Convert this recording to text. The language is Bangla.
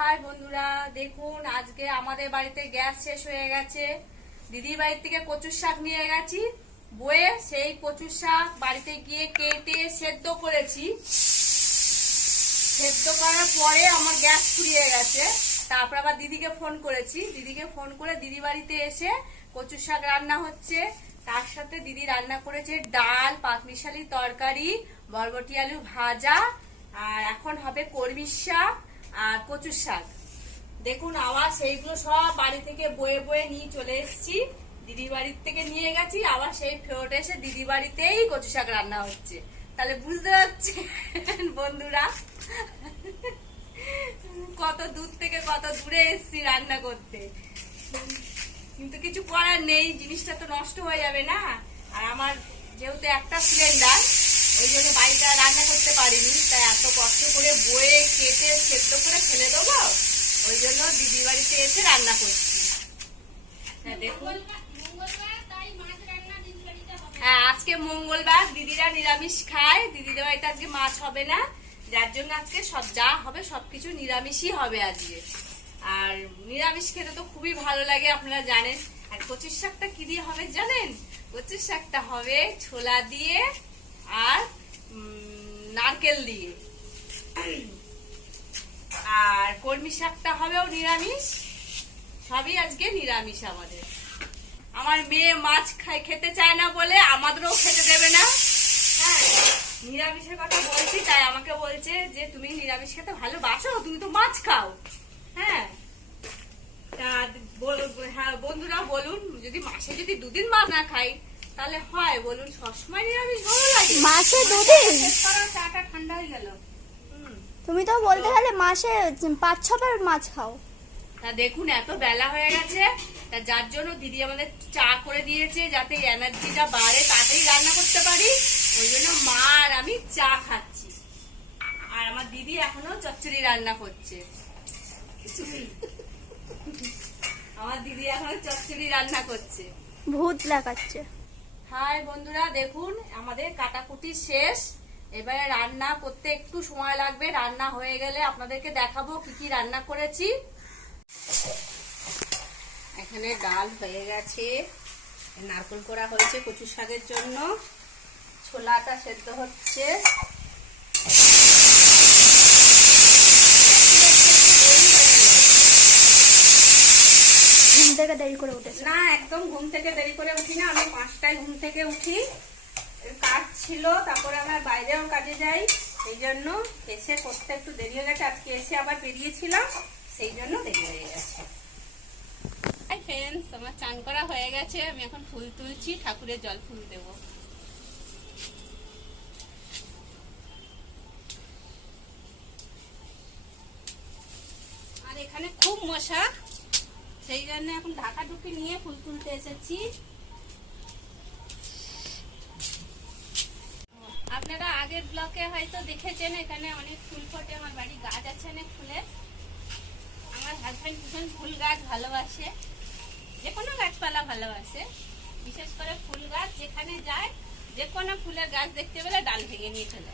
হাই বন্ধুরা, দেখুন আজকে আমাদের বাড়িতে গ্যাস শেষ হয়ে গেছে। দিদির বাড়ি থেকে কচুর শাক নিয়ে গেছি বয়ে, সেই কচুর শাক বাড়িতে গিয়ে কেটে সেদ্ধ করেছি। সেদ্ধ করার পরে আমার গ্যাস ফুরিয়ে গেছে। তারপর আবার দিদিকে ফোন করেছি, দিদিকে ফোন করে দিদি বাড়িতে এসে কচুর শাক রান্না হচ্ছে। তার সাথে দিদি রান্না করেছে ডাল, পাঁচমিশালি তরকারি, বরবটি আলু ভাজা, আর এখন হবে কলমির শাক আর কচুর শাক। দেখুন আবার সেইগুলো সব বাড়ি থেকে বয়ে বয়ে নিয়ে চলে এসেছি। দিদি বাড়ির থেকে নিয়ে গেছি, আবার সেই ফেরত এসে দিদি বাড়িতেই কচু শাক রান্না হচ্ছে। তাহলে বুঝতে পারছেন বন্ধুরা কত দূর থেকে কত দূরে এসেছি রান্না করতে। কিন্তু কিছু করার নেই, জিনিসটা তো নষ্ট হয়ে যাবে না। আর আমার যেহেতু একটা সিলিন্ডার, ওই জন্য বাড়িটা রান্না করতে পারিনি, তাই এত কষ্ট করে বয়ে কেটে সেদ্ধ করে ফেলে দেবো, ওই জন্য দিদি বাড়িতে এসে রান্না করছি। দেখুন হ্যাঁ, আজকে মঙ্গলবার, দিদিরা নিরামিষ খায়, দিদিদের বাড়িতে আজকে মাছ হবে না, যার জন্য আজকে সব যা হবে সবকিছু নিরামিষই হবে আজকে। আর নিরামিষ খেতে তো খুবই ভালো লাগে, আপনারা জানেন। আর কচুর শাকটা কি দিয়ে হবে জানেন? কচুর শাকটা হবে ছোলা দিয়ে আর নারকেল দিয়ে। আর কলমি শাকটা হবেও নিরামিষ। সবই আজকে নিরামিষ আমাদের। আমার মেয়ে মাছ খেতে চায় না বলে আমাদেরও খেতে দেবে না। হ্যাঁ, নিরামিষের কথা বলছি, তাই আমাকে বলছে যে তুমি নিরামিষ খেতে ভালোবাসো, তুমি তো মাছ খাও। হ্যাঁ, হ্যাঁ বন্ধুরা বলুন, যদি মাসে যদি দুদিন মাছ না খাই তাহলে হয় বলুন? সবসময় নিরামিষ ভালো লাগে? মাসে দুদিন? চাটা ঠান্ডা হয়ে গেল। তুমি তো বলতে গেলে মাসে 5-6 বার মাছ খাও। তা দেখুন এত বেলা হয়ে গেছে, তা যার জন্য দিদি আমাদের চা করে দিয়েছে, যাতে এনার্জিটা বাড়ে, তাড়াতাড়ি রান্না করতে পারি। ওই জন্য মা আর আমি চা খাচ্ছি। আর আমার দিদি এখনো চচ্চড়ি রান্না করছে। আমার দিদি এখনো চচ্চড়ি রান্না করছে, ভূত লাগাচ্ছে। হাই বন্ধুরা, দেখুন আমাদের কাটাকুটি শেষ। এবারে রান্না করতে একটু সময় লাগবে। রান্না হয়ে গেলে আপনাদেরকে দেখাবো কি কি রান্না করেছি। এখানে ডাল হয়ে গেছে, নারকেল করা হয়েছে কচু শাকের জন্য, ছোলাটা সেদ্ধ হচ্ছে। ঘুম থেকে দেরি করে উঠেছে? না, একদম ঘুম থেকে দেরি করে উঠি না, আমি 5টায় ঘুম থেকে উঠি। কাজ ছিল, তারপরে আমার বাইরেও কাজে যাই, সেই জন্য এসে করতে একটু দেরি হয়ে গেছে। আজকে এসে আবার বেরিয়েছিলাম, সেই জন্য দেরি হয়ে গেছে। হাই ফ্রেন্ডস, আমার চান করা হয়ে গেছে, আমি এখন ফুল তুলছি, ঠাকুরের জল ফুল দেব। আর এখানে খুব মশা, সেই জন্য এখন ঢাকা ঢুকি নিয়ে ফুল তুলতে এসেছি। আপনারা আগের ব্লকে হয়তো দেখেছেন, এখানে অনেক ফুল ফোটে, আমার বাড়ি গাছ আছে অনেক ফুলের। আমার হাজবেন্ড ভীষণ ফুল গাছ ভালোবাসে, যে কোনো গাছপালা ভালোবাসে, বিশেষ করে ফুল গাছ। যেখানে যায় যে কোনো ফুলের গাছ দেখতে পেলে ডাল ভেঙে নিয়ে চলে